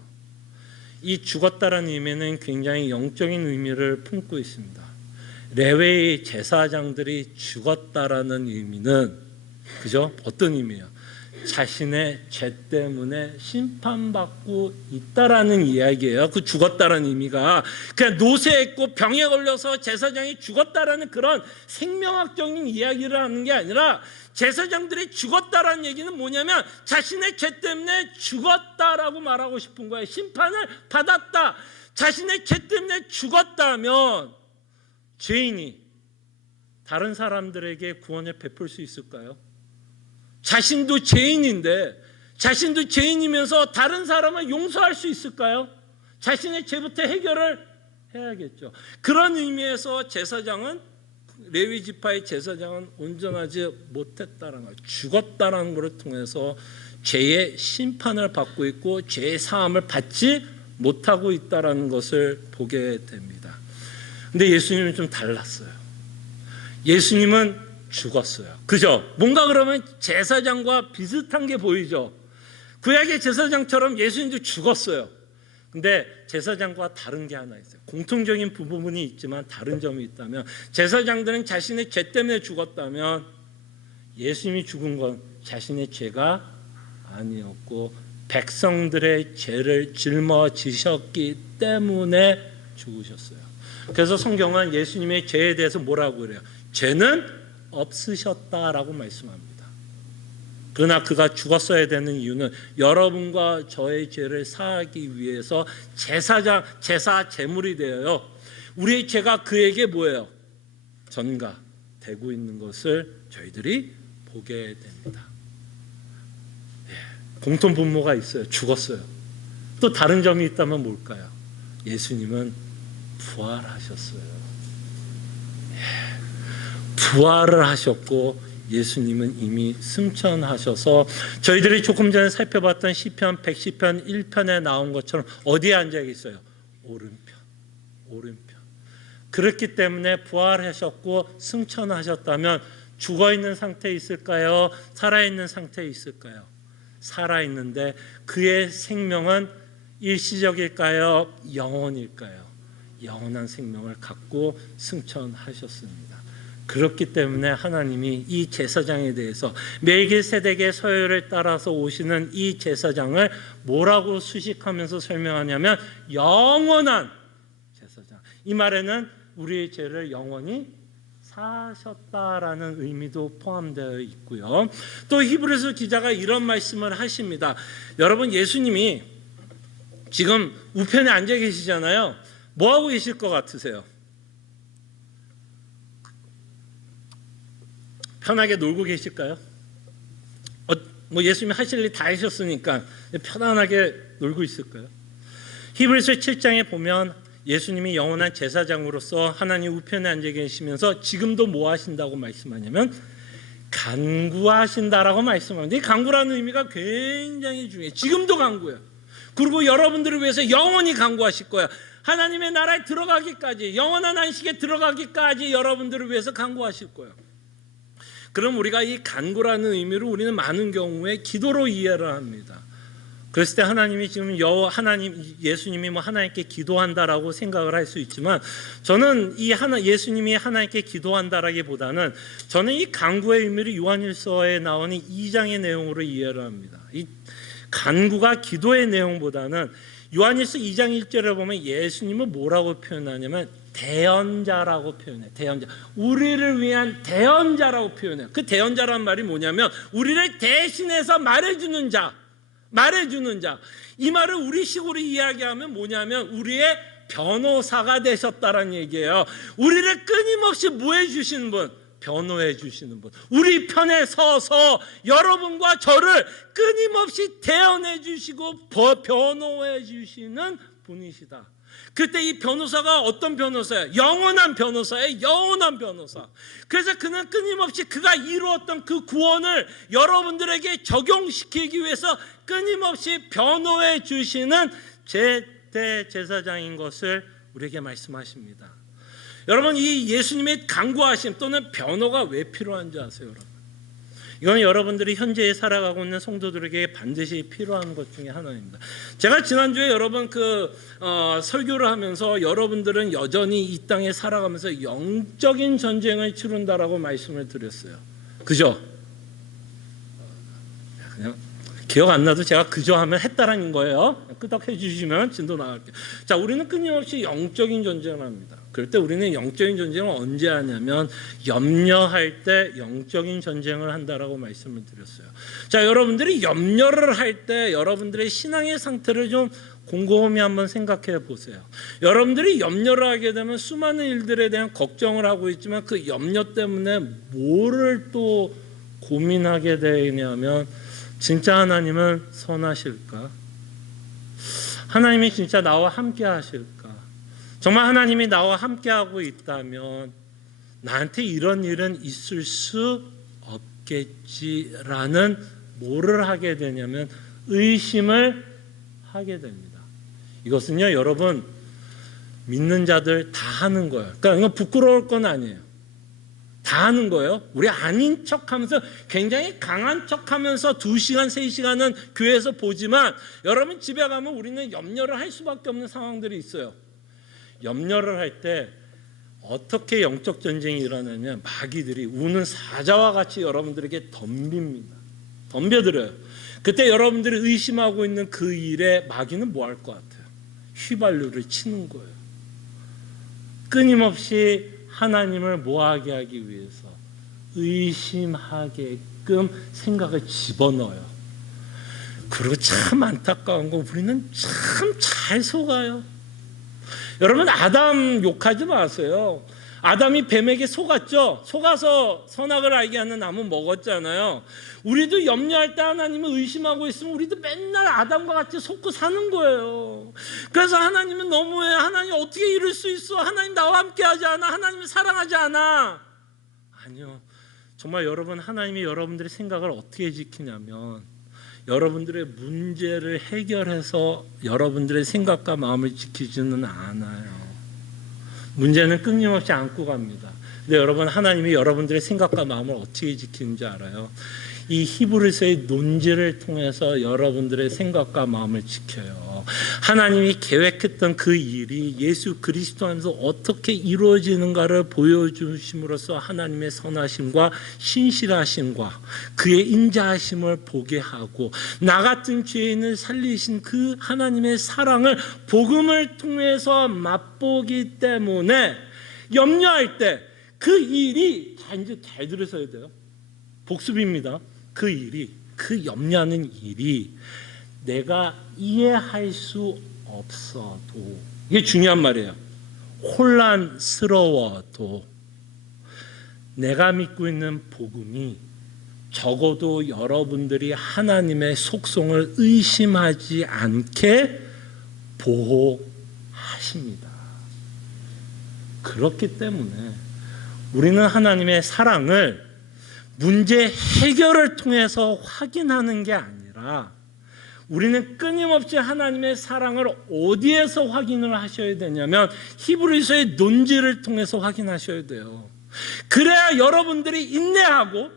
이 죽었다라는 의미는 굉장히 영적인 의미를 품고 있습니다. 레위 제사장들이 죽었다라는 의미는 그죠? 어떤 의미예요? 자신의 죄 때문에 심판받고 있다라는 이야기예요. 그 죽었다라는 의미가 그냥 노쇠했고 병에 걸려서 제사장이 죽었다라는 그런 생명학적인 이야기를 하는 게 아니라 제사장들이 죽었다라는 얘기는 뭐냐면 자신의 죄 때문에 죽었다라고 말하고 싶은 거예요. 심판을 받았다. 자신의 죄 때문에 죽었다면 죄인이 다른 사람들에게 구원을 베풀 수 있을까요? 자신도 죄인인데 자신도 죄인이면서 다른 사람을 용서할 수 있을까요? 자신의 죄부터 해결을 해야겠죠. 그런 의미에서 제사장은 레위 지파의 제사장은 온전하지 못했다는 것, 죽었다는 것을 통해서 죄의 심판을 받고 있고 죄의 사함을 받지 못하고 있다는 것을 보게 됩니다. 근데 예수님은 좀 달랐어요. 예수님은 죽었어요. 그죠? 뭔가 그러면 제사장과 비슷한 게 보이죠? 구약의 제사장처럼 예수님도 죽었어요. 근데 제사장과 다른 게 하나 있어요. 공통적인 부분이 있지만 다른 점이 있다면 제사장들은 자신의 죄 때문에 죽었다면 예수님이 죽은 건 자신의 죄가 아니었고 백성들의 죄를 짊어지셨기 때문에 죽으셨어요. 그래서 성경은 예수님의 죄에 대해서 뭐라고 그래요? 죄는 없으셨다라고 말씀합니다. 그러나 그가 죽었어야 되는 이유는 여러분과 저의 죄를 사하기 위해서 제사 제물이 되어요. 우리의 죄가 그에게 뭐예요? 전가되고 있는 것을 저희들이 보게 됩니다. 공통 분모가 있어요. 죽었어요. 또 다른 점이 있다면 뭘까요? 예수님은 부활하셨어요. 부활을 하셨고 예수님은 이미 승천하셔서 저희들이 조금 전에 살펴봤던 시편 110편 1편에 나온 것처럼 어디에 앉아 있어요? 오른편. 그렇기 때문에 부활하셨고 승천하셨다면 죽어있는 상태에 있을까요? 살아있는 상태에 있을까요? 살아있는데 그의 생명은 일시적일까요? 영원일까요? 영원한 생명을 갖고 승천하셨습니다. 그렇기 때문에 하나님이 이 제사장에 대해서 멜기세덱의 서열을 따라서 오시는 이 제사장을 뭐라고 수식하면서 설명하냐면 영원한 제사장. 이 말에는 우리의 죄를 영원히 사하셨다라는 의미도 포함되어 있고요. 또 히브리서 기자가 이런 말씀을 하십니다. 여러분, 예수님이 지금 우편에 앉아 계시잖아요. 뭐 하고 계실 것 같으세요? 편하게 놀고 계실까요? 뭐 예수님이 하실 일 다 하셨으니까 편안하게 놀고 있을까요? 히브리서 7장에 보면 예수님이 영원한 제사장으로서 하나님 우편에 앉아 계시면서 지금도 뭐 하신다고 말씀하냐면 간구하신다라고 말씀합니다. 이 간구라는 의미가 굉장히 중요해요. 지금도 간구해요. 그리고 여러분들을 위해서 영원히 간구하실 거예요. 하나님의 나라에 들어가기까지, 영원한 안식에 들어가기까지 여러분들을 위해서 간구하실 거예요. 그럼 우리가 이 간구라는 의미를 우리는 많은 경우에 기도로 이해를 합니다. 그랬을 때 하나님이 지금 예수님이 뭐 하나님께 기도한다라고 생각을 할 수 있지만, 저는 예수님이 하나님께 기도한다라기보다는 저는 이 간구의 의미를 요한일서에 나오는 2장의 내용으로 이해를 합니다. 이 간구가 기도의 내용보다는 요한일서 2장 1절에 보면 예수님은 뭐라고 표현하냐면 대언자라고 표현해요. 대언자. 우리를 위한 대언자라고 표현해요. 그 대언자라는 말이 뭐냐면 우리를 대신해서 말해주는 자. 이 말을 우리식으로 이야기하면 뭐냐면 우리의 변호사가 되셨다는 얘기예요. 우리를 끊임없이 뭐 해주시는 분? 변호해 주시는 분. 우리 편에 서서 여러분과 저를 끊임없이 대언해 주시고 변호해 주시는 분이시다. 그때 이 변호사가 어떤 변호사예요? 영원한 변호사예요. 영원한 변호사. 그래서 그는 끊임없이 그가 이루었던 그 구원을 여러분들에게 적용시키기 위해서 끊임없이 변호해 주시는 대제사장인 것을 우리에게 말씀하십니다. 여러분, 이 예수님의 간구하심 또는 변호가 왜 필요한지 아세요, 여러분? 이건 여러분들이 현재에 살아가고 있는 성도들에게 반드시 필요한 것 중에 하나입니다. 제가 지난주에 여러분 설교를 하면서 여러분들은 여전히 이 땅에 살아가면서 영적인 전쟁을 치른다라고 말씀을 드렸어요. 그죠? 그냥 기억 안 나도 제가 그저 하면 했다라는 거예요. 끄덕해 주시면 진도 나갈게요. 자, 우리는 끊임없이 영적인 전쟁을 합니다. 그럴 때 우리는 영적인 전쟁을 언제 하냐면 염려할 때 영적인 전쟁을 한다라고 말씀을 드렸어요. 자, 여러분들이 염려를 할 때 여러분들의 신앙의 상태를 좀 곰곰이 한번 생각해 보세요. 여러분들이 염려를 하게 되면 수많은 일들에 대한 걱정을 하고 있지만 그 염려 때문에 뭐를 또 고민하게 되냐면 진짜 하나님은 선하실까? 하나님이 진짜 나와 함께 하실까? 정말 하나님이 나와 함께하고 있다면 나한테 이런 일은 있을 수 없겠지라는 뭐를 하게 되냐면 의심을 하게 됩니다. 이것은요, 여러분, 믿는 자들 다 하는 거예요. 그러니까 이건 부끄러울 건 아니에요. 다 하는 거예요. 우리 아닌 척하면서 굉장히 강한 척하면서 2시간, 3시간은 교회에서 보지만 여러분 집에 가면 우리는 염려를 할 수밖에 없는 상황들이 있어요. 염려를 할 때 어떻게 영적 전쟁이 일어나냐, 마귀들이 우는 사자와 같이 여러분들에게 덤빕니다. 덤벼들어요. 그때 여러분들이 의심하고 있는 그 일에 마귀는 뭐 할 것 같아요? 휘발유를 치는 거예요. 끊임없이 하나님을 뭐하게 하기 위해서 의심하게끔 생각을 집어넣어요. 그리고 참 안타까운 거 우리는 참 잘 속아요. 여러분, 아담 욕하지 마세요. 아담이 뱀에게 속았죠. 속아서 선악을 알게 하는 나무 먹었잖아요. 우리도 염려할 때 하나님을 의심하고 있으면 우리도 맨날 아담과 같이 속고 사는 거예요. 그래서 하나님은 너무해. 하나님 어떻게 이럴 수 있어? 하나님 나와 함께 하지 않아? 하나님을 사랑하지 않아? 아니요. 정말 여러분, 하나님이 여러분들의 생각을 어떻게 지키냐면 여러분들의 문제를 해결해서 여러분들의 생각과 마음을 지키지는 않아요. 문제는 끊임없이 안고 갑니다. 근데 여러분, 하나님이 여러분들의 생각과 마음을 어떻게 지키는지 알아요? 이 히브리서의 논지를 통해서 여러분들의 생각과 마음을 지켜요. 하나님이 계획했던 그 일이 예수 그리스도 안에서 어떻게 이루어지는가를 보여주심으로써 하나님의 선하심과 신실하심과 그의 인자하심을 보게 하고 나 같은 죄인을 살리신 그 하나님의 사랑을 복음을 통해서 맛보기 때문에 염려할 때 그 일이 이제 잘 들으셔야 돼요. 복습입니다. 그 일이, 그 염려하는 일이 내가 이해할 수 없어도, 이게 중요한 말이에요. 혼란스러워도 내가 믿고 있는 복음이 적어도 여러분들이 하나님의 속성을 의심하지 않게 보호하십니다. 그렇기 때문에 우리는 하나님의 사랑을 문제 해결을 통해서 확인하는 게 아니라 우리는 끊임없이 하나님의 사랑을 어디에서 확인을 하셔야 되냐면 히브리서의 논지를 통해서 확인하셔야 돼요. 그래야 여러분들이 인내하고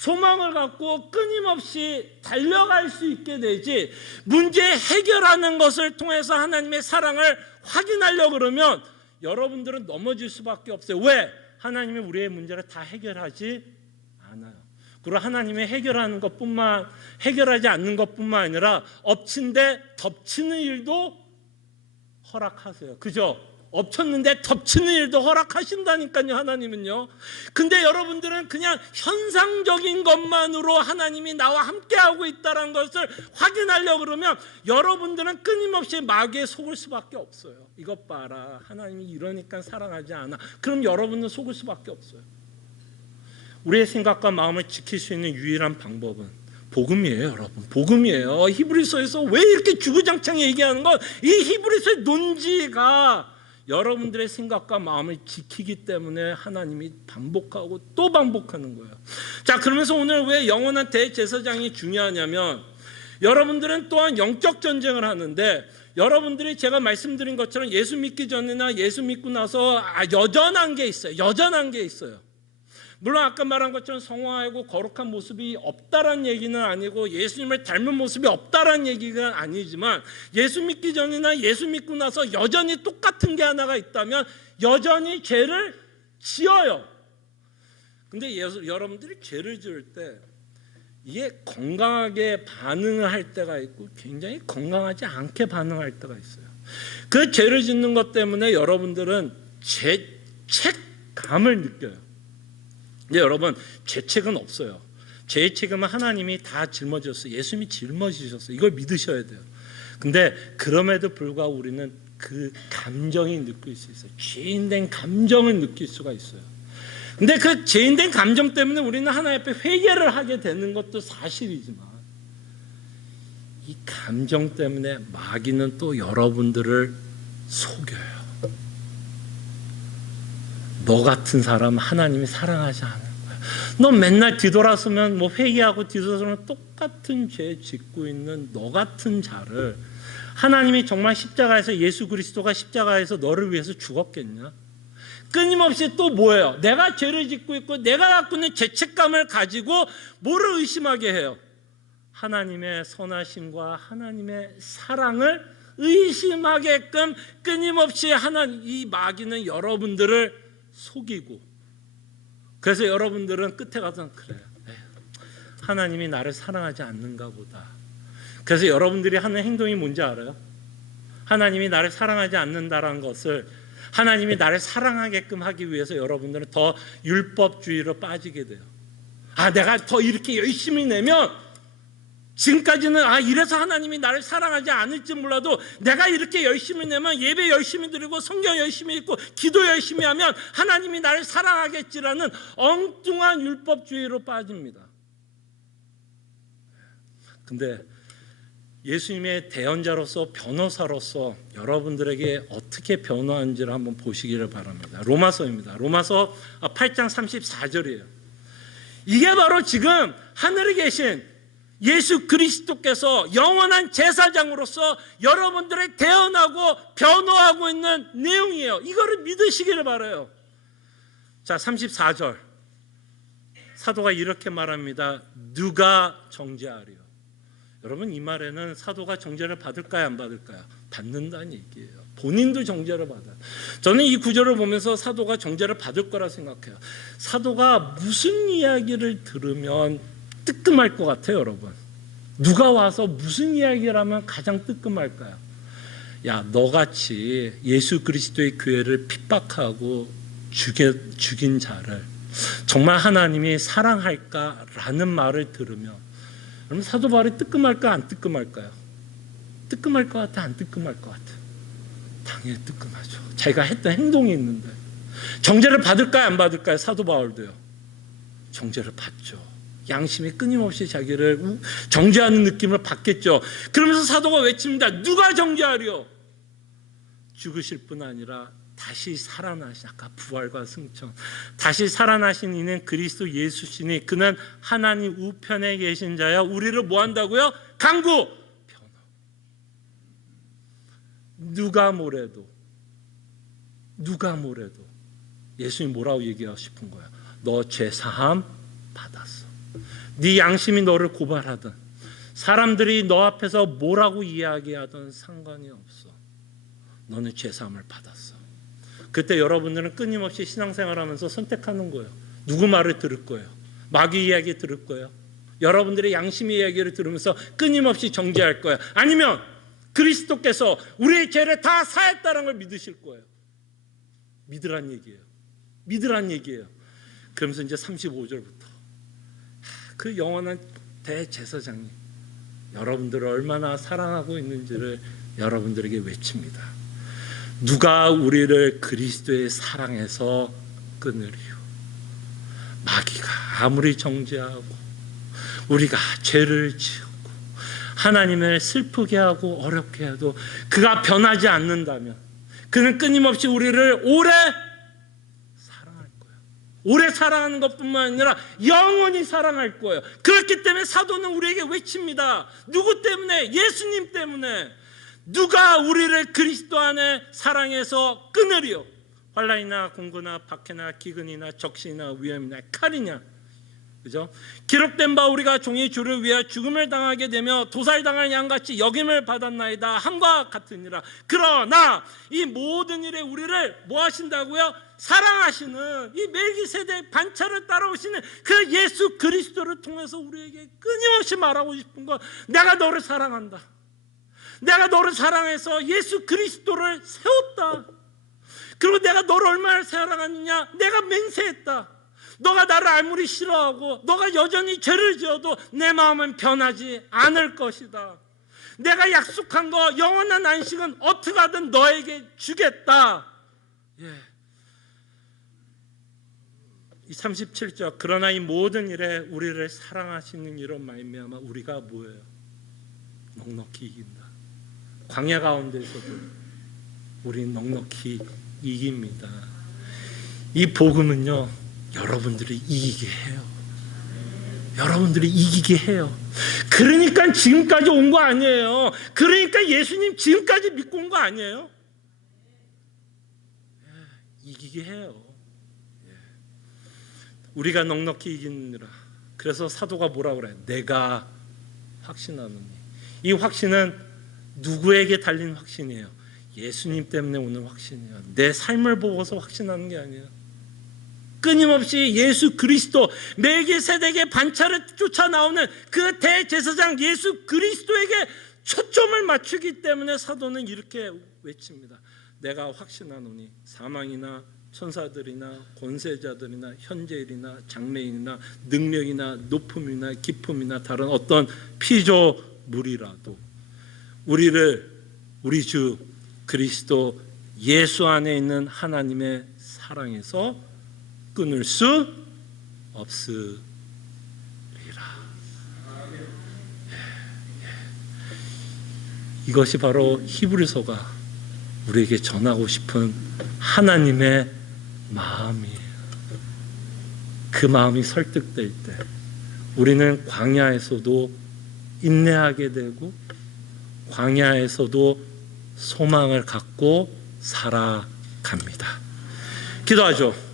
소망을 갖고 끊임없이 달려갈 수 있게 되지, 문제 해결하는 것을 통해서 하나님의 사랑을 확인하려고 그러면 여러분들은 넘어질 수밖에 없어요. 왜? 하나님이 우리의 문제를 다 해결하지 않아요. 그리고 하나님이 해결하지 않는 것뿐만 아니라 엎친 데 덮치는 일도 허락하세요. 그죠? 엎쳤는데 덮치는 일도 허락하신다니까요, 하나님은요. 근데 여러분들은 그냥 현상적인 것만으로 하나님이 나와 함께하고 있다는 것을 확인하려고 그러면 여러분들은 끊임없이 마귀에 속을 수밖에 없어요. 이것 봐라, 하나님이 이러니까 사랑하지 않아. 그럼 여러분은 속을 수밖에 없어요. 우리의 생각과 마음을 지킬 수 있는 유일한 방법은 복음이에요, 여러분. 복음이에요. 히브리서에서 왜 이렇게 주구장창 얘기하는 건 이 히브리서의 논지가 여러분들의 생각과 마음을 지키기 때문에 하나님이 반복하고 또 반복하는 거예요. 자, 그러면서 오늘 왜 영원한 대제사장이 중요하냐면, 여러분들은 또한 영적 전쟁을 하는데, 여러분들이 제가 말씀드린 것처럼 예수 믿기 전이나 예수 믿고 나서 여전한 게 있어요. 여전한 게 있어요. 물론 아까 말한 것처럼 성화하고 거룩한 모습이 없다란 얘기는 아니고 예수님을 닮은 모습이 없다란 얘기가 아니지만, 예수 믿기 전이나 예수 믿고 나서 여전히 똑같은 게 하나가 있다면 여전히 죄를 지어요. 근데 여러분들이 죄를 지을 때 이게 건강하게 반응을 할 때가 있고 굉장히 건강하지 않게 반응할 때가 있어요. 그 죄를 짓는 것 때문에 여러분들은 죄책감을 느껴요. 근데 여러분, 죄책은 없어요. 죄의 책임은 하나님이 다 짊어졌어요. 예수님이 짊어지셨어요. 이걸 믿으셔야 돼요. 근데 그럼에도 불구하고 우리는 그 감정이 느낄 수 있어요. 죄인된 감정을 느낄 수가 있어요. 근데 그 죄인된 감정 때문에 우리는 하나님 앞에 회개를 하게 되는 것도 사실이지만, 이 감정 때문에 마귀는 또 여러분들을 속여요. 너 같은 사람 하나님이 사랑하지 않을 거야. 너 맨날 뒤돌아서면 뭐 회개하고 뒤돌아서면 똑같은 죄 짓고 있는 너 같은 자를 하나님이 정말 십자가에서, 예수 그리스도가 십자가에서 너를 위해서 죽었겠냐? 끊임없이 또 뭐예요? 내가 죄를 짓고 있고 내가 갖고 있는 죄책감을 가지고 뭐를 의심하게 해요? 하나님의 선하심과 하나님의 사랑을 의심하게끔 끊임없이 이 마귀는 여러분들을 속이고, 그래서 여러분들은 끝에 가서 그래요, 하나님이 나를 사랑하지 않는가 보다. 그래서 여러분들이 하는 행동이 뭔지 알아요? 하나님이 나를 사랑하지 않는다는 것을 하나님이 나를 사랑하게끔 하기 위해서 여러분들은 더 율법주의로 빠지게 돼요. 내가 더 이렇게 열심히 내면, 지금까지는 이래서 하나님이 나를 사랑하지 않을지 몰라도 내가 이렇게 열심히 내면, 예배 열심히 드리고 성경 열심히 읽고 기도 열심히 하면 하나님이 나를 사랑하겠지라는 엉뚱한 율법주의로 빠집니다. 근데 예수님의 대언자로서, 변호사로서 여러분들에게 어떻게 변호하는지를 한번 보시기를 바랍니다. 로마서입니다. 로마서 8장 34절이에요. 이게 바로 지금 하늘에 계신 예수 그리스도께서 영원한 제사장으로서 여러분들을 대언하고 변호하고 있는 내용이에요. 이거를 믿으시기를 바라요. 자, 34절 사도가 이렇게 말합니다. 누가 정죄하리요? 여러분, 이 말에는 사도가 정죄를 받을까요, 안 받을까요? 받는다는 얘기예요. 본인도 정죄를 받아요. 저는 이 구절을 보면서 사도가 정죄를 받을 거라 생각해요. 사도가 무슨 이야기를 들으면 뜨끔할 것 같아요, 여러분? 누가 와서 무슨 이야기를 하면 가장 뜨끔할까요? 야, 너같이 예수 그리스도의 교회를 핍박하고 죽인 자를 정말 하나님이 사랑할까라는 말을 들으면, 그럼 사도 바울이 뜨끔할까, 안 뜨끔할까요? 뜨끔할 것 같아, 안 뜨끔할 것 같아? 당연히 뜨끔하죠. 자기가 했던 행동이 있는데. 정죄를 받을까요, 안 받을까요? 사도 바울도요. 정죄를 받죠. 양심이 끊임없이 자기를 정죄하는 느낌을 받겠죠. 그러면서 사도가 외칩니다. 누가 정죄하리요? 죽으실 뿐 아니라 다시 살아나신, 아까 부활과 승천, 다시 살아나신 이는 그리스도 예수시니 그는 하나님 우편에 계신 자여 우리를 뭐 한다고요? 강구, 변호. 누가 뭐래도 예수님 뭐라고 얘기하고 싶은 거야? 너 죄 사함 받았어. 네 양심이 너를 고발하든 사람들이 너 앞에서 뭐라고 이야기하든 상관이 없어. 너는 죄사함을 받았어. 그때 여러분들은 끊임없이 신앙생활하면서 선택하는 거예요. 누구 말을 들을 거예요? 마귀 이야기 들을 거예요? 여러분들의 양심의 이야기를 들으면서 끊임없이 정죄할 거예요? 아니면 그리스도께서 우리의 죄를 다 사했다는 걸 믿으실 거예요? 믿으란 얘기예요. 믿으란 얘기예요. 그러면서 이제 35절부터 그 영원한 대제사장님 여러분들을 얼마나 사랑하고 있는지를 여러분들에게 외칩니다. 누가 우리를 그리스도의 사랑에서 끊으리요? 마귀가 아무리 정죄하고 우리가 죄를 지었고 하나님을 슬프게 하고 어렵게 해도 그가 변하지 않는다면 그는 끊임없이 우리를 오래 사랑할 거예요. 오래 사랑하는 것뿐만 아니라 영원히 사랑할 거예요. 그렇기 때문에 사도는 우리에게 외칩니다. 누구 때문에? 예수님 때문에. 누가 우리를 그리스도 안에 사랑해서 끊으리요? 환난이나 공고나 박해나 기근이나 적신이나 위험이나 칼이냐? 그죠? 기록된 바 우리가 종이 주를 위하여 죽음을 당하게 되며 도살당할 양같이 여김을 받았나이다 함과 같으니라. 그러나 이 모든 일에 우리를 뭐 하신다고요? 사랑하시는 이 멜기세덱 반차를 따라오시는 그 예수 그리스도를 통해서 우리에게 끊임없이 말하고 싶은 건 내가 너를 사랑한다. 내가 너를 사랑해서 예수 그리스도를 세웠다. 그리고 내가 너를 얼마나 사랑하느냐? 내가 맹세했다. 너가 나를 아무리 싫어하고 너가 여전히 죄를 지어도 내 마음은 변하지 않을 것이다. 내가 약속한 거 영원한 안식은 어떻게 하든 너에게 주겠다. 이 37절 그러나 이 모든 일에 우리를 사랑하시는 이로 말미암아 우리가 뭐예요? 넉넉히 이긴다. 광야 가운데서도 우리는 넉넉히 이깁니다. 이 복음은요 여러분들이 이기게 해요. 여러분들이 이기게 해요. 그러니까 지금까지 온 거 아니에요. 그러니까 예수님 지금까지 믿고 온 거 아니에요. 이기게 해요. 우리가 넉넉히 이기느라. 그래서 사도가 뭐라 그래요? 내가 확신하노니. 이 확신은 누구에게 달린 확신이에요? 예수님 때문에 오는 확신이에요. 내 삶을 보고서 확신하는 게 아니에요. 끊임없이 예수 그리스도 멜기세덱의 반차를 쫓아 나오는 그 대제사장 예수 그리스도에게 초점을 맞추기 때문에 사도는 이렇게 외칩니다. 내가 확신하노니 사망이나 천사들이나 권세자들이나 현재일이나 장래일이나 능력이나 높음이나 깊음이나 다른 어떤 피조물이라도 우리를 우리 주 그리스도 예수 안에 있는 하나님의 사랑에서 끊을 수 없으리라. 이것이 바로 히브리서가 우리에게 전하고 싶은 하나님의 마음이에요. 그 마음이 설득될 때 우리는 광야에서도 인내하게 되고 광야에서도 소망을 갖고 살아갑니다. 기도하죠.